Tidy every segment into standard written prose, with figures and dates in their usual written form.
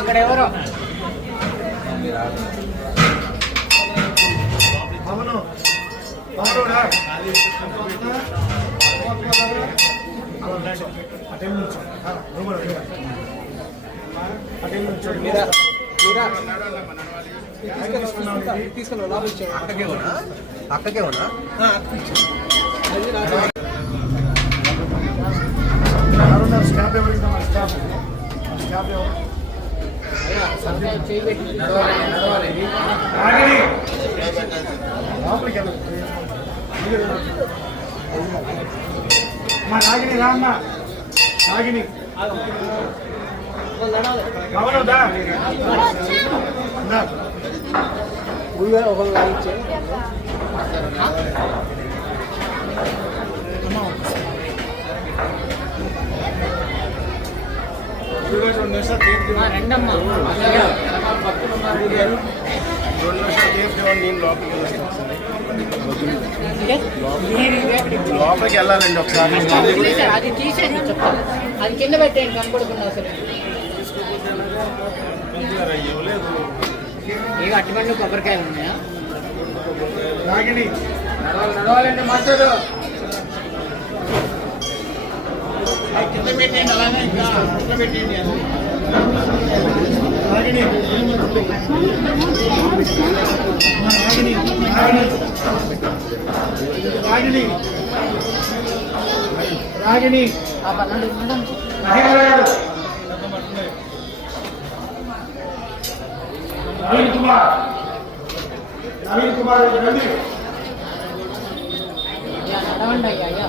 అక్కడ ఎవరో అక్కకే ఉన్నా నాగిని రామ్మ నాగిని లోపలికి వెళ్ళాలండి ఒకసారి అది తీసేది చెప్పాలి అది కింద పెట్టేయండి కనపడుకున్నా సరే ఇక అటువంటి కొబ్బరికాయలు ఉన్నాయా నడవాలంటే మాట్లాడు కింద పెట్టేయండి అలానే ఇంకా కింద పెట్టేయండి రాగిణి రాగిణి నవీన్ కుమార్ రండి నడవండి అయ్యా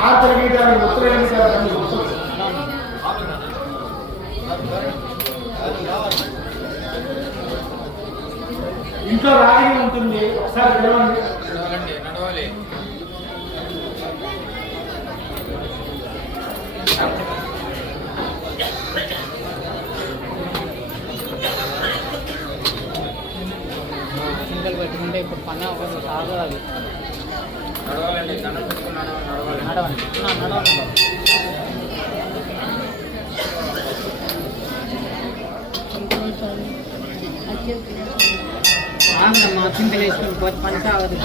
ఆర్తర గీతాన్ని ఉత్తరైన ఇంట్లో రాగిణి ఉంటుంది ఒకసారి పిలవండి నడవాలి సింగల్ పెట్టుకుంటే ఇప్పుడు పని అవ్వదు సాగదు అది నడవండి దండం పెట్టుకున్నాను నడవాలి నడవండి నడవండి ఆంధ్రమ్మా చింతలు వేసుకుని పోతే పని సాగదు.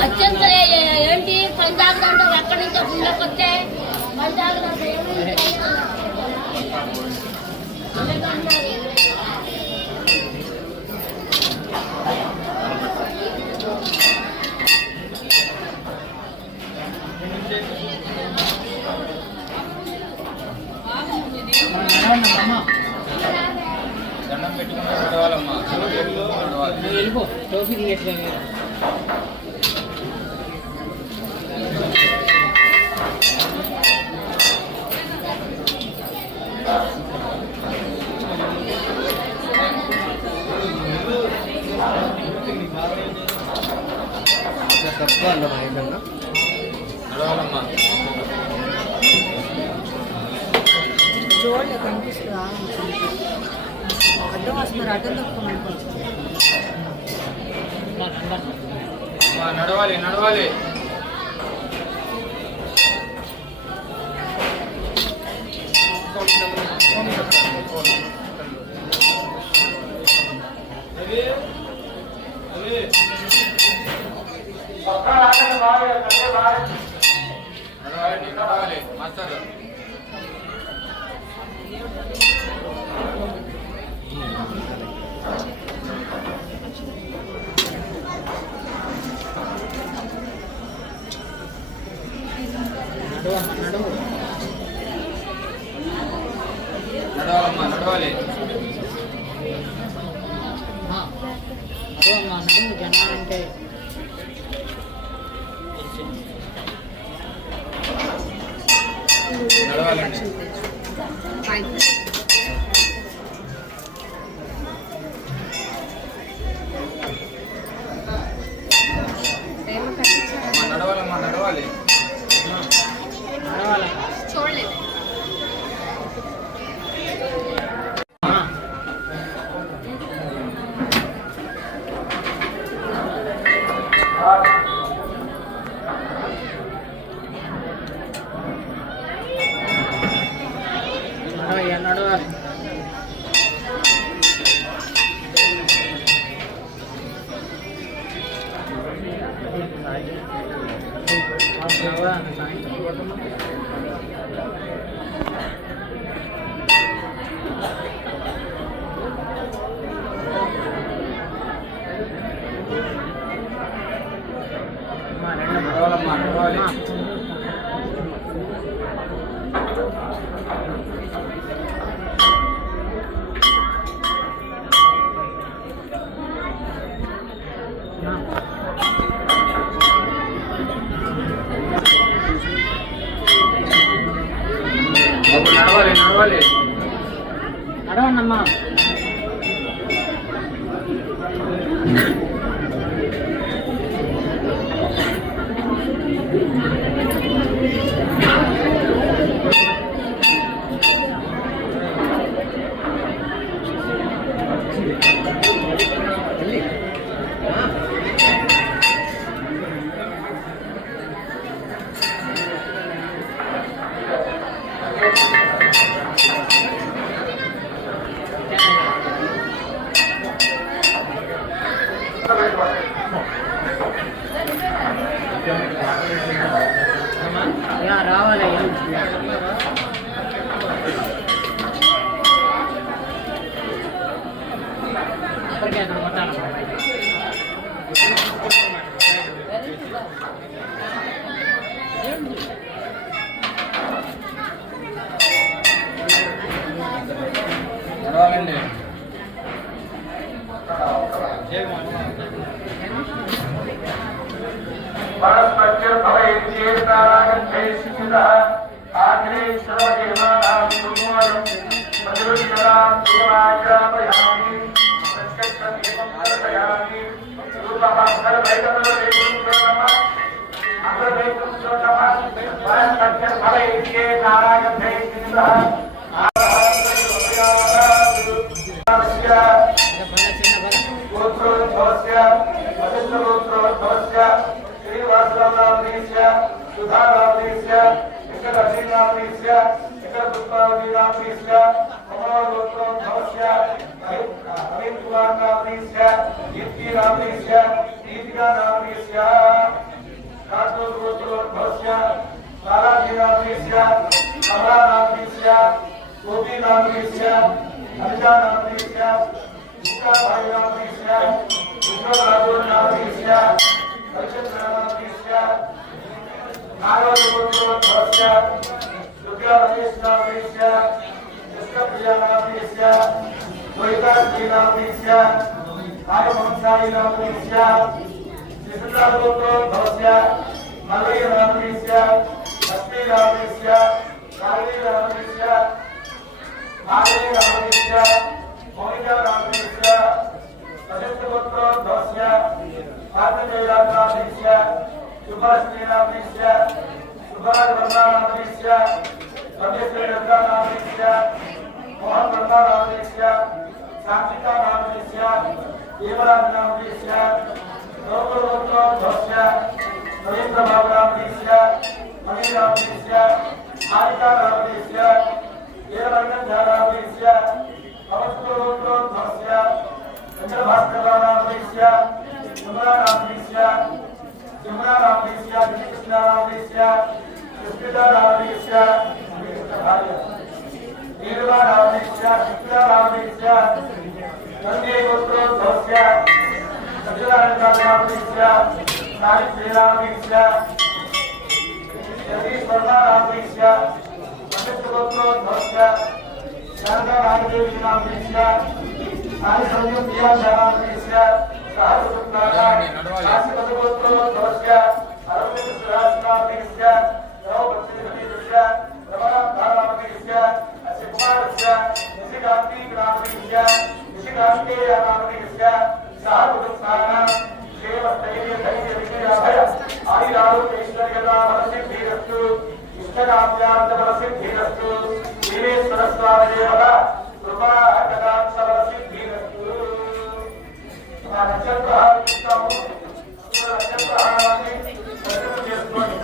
ఏంటి పంచాగ్రహం ఎక్కడి నుంచో గుండెకి వస్తే పంచాగ్రహం దండం పెట్టుకున్నా నడవాలమ్మా నడవాలి వెళ్ళిపో టోపీ తీయట్లేదు. తక్కువ అన్నమా ఏదన్నా నడవాలమ్మా జోళ్ళు కనిపిస్తుందా అడ్డం వస్తున్నారు అడ్డం తక్కువ నడవాలి నడవాలి నడవాలి నడవాలి మాస్టర్ నడవాలమ్మా నడవాలి నడవమ్మా నడువు జనాలంటే నడవాలండి నడవాలమ్మా నడవాలి నడవాలా చూడలేదు నడవాలి నడవాలమ్మా నడవాలి నడవాలి నడవాలి నడవండమ్మా రావాలి అక్కడికి కొట్టాను నడవాలండి सुधारात्रिस्य एकदक्षिणात्रिस्य एकदुत्तरात्रिस्य कमलोत्तरोद्भवस्य अभिकुमारनात्रिस्य कीर्तिरात्रिस्य कीर्तिकानात्रिस्य कातोत्तरोद्भवस्य ताराधिरात्रिस्य कमलानात्रिस्य गोपीनात्रिस्य हरिजानात्रिस्य भाईनात्रिस्य विश्वनाथनात्रिस्य हरिचंद्रनात्रिस्य नागोत्तरोद्भवस्य दुर्गानात्रिस्य कृष्णप्रियानात्रिस्य द्वैतात्रिनात्रिस्य आयमंसायनात्रिस्य शिशुनाथोत्तरोद्भवस्य मलयनात्रिस्य लक्ष्मीनात्रिस्य कालीनात्रिस्य नागरीनात्रिस्य मोनिकानात्रिस्य अजन्तगोत्रोद्भवस्य आत्मजयनात्रिस्य सुभाषिनीनात्रिस्य सुभाषवर्मानात्रिस्य रमेशनात्रिस्य मोहनवर्मानात्रिस्य साक्षितानात्रिस्य देवराजनात्रिस्य गौरवोत्रोद्भवस्य नरेन्द्रबाबुनात्रिस्य मणिनात्रिस्य आरिकानात्रिस्य देवरङ्गनात्रिस्य अवस्तरोद्भवस्य चन्द्रभास्करानात्रिस्य सुमरानात्रिस्य कृष्णनात्रिस्य कृष्णदानात्रिस्य नीलवानात्रिस्य कृष्णनात्रिस्य नन्देगोत्रोद्भवस्य सत्यनारायणनात्रिस्य सावित्रीनात्रिस्य यतीश्वरनात्रिस्य अमितगोत्रोद्भवस्य शारदानादेवीनात्रिस्य सारिसंयुक्तियानात्रिस्य सहस्रपुत्राणास्य अरविन्दसुरासनात्रिस्य रवभक्तिसमेतस्य रमणात्रिस्य अस्य कुमारस्य निशिकान्तिनात्रिस्य निशिकान्तेयानात्रिस्य सहस्रपुत्राणां देवस्थैर्यधैर्यविजयाभय आयुरारोग्यैश्वर्यदामनसिद्धिरस्तु इष्टकाम्यार्थफलसिद्धिरस्तु देवेश्वरस्वामिदेवः कृपा कटाक्षफलसिद्धिरस्तु नक्षत्रहारिष्टौ नक्षत्रहाराणि दर्शनं చేసుకోండి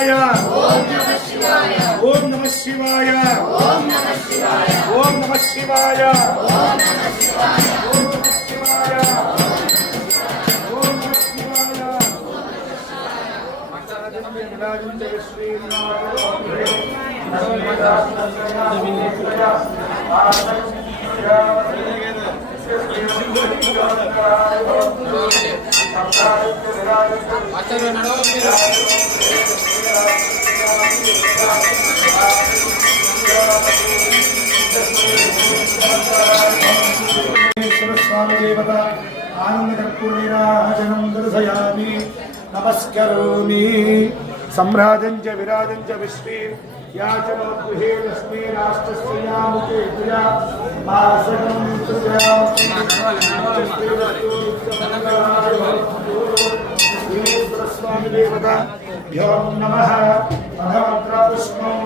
శివాయ ఓం నమః శివాయ ఓం నమః శివాయ ఓం నమః శివాయ ఓం నమః శివాయ ఓం నమః శివాయ ఓం నమః శివాయ ఓం నమః శివాయ ఆచార్య నడవాలి మీరు. స్వామి దేవత ఆనందకర్పూర్ణీరాజనం దర్శయామి నమస్కరోమి సంరాజం చ విరాజం చ విశ్వే యాచన గృహే లక్ష్మీ రాష్ట్రస్యాముఖే తుయా ఆసనం తుయామి స్వామి దేవత భ్యో నమః అధమంత్ర పుష్పం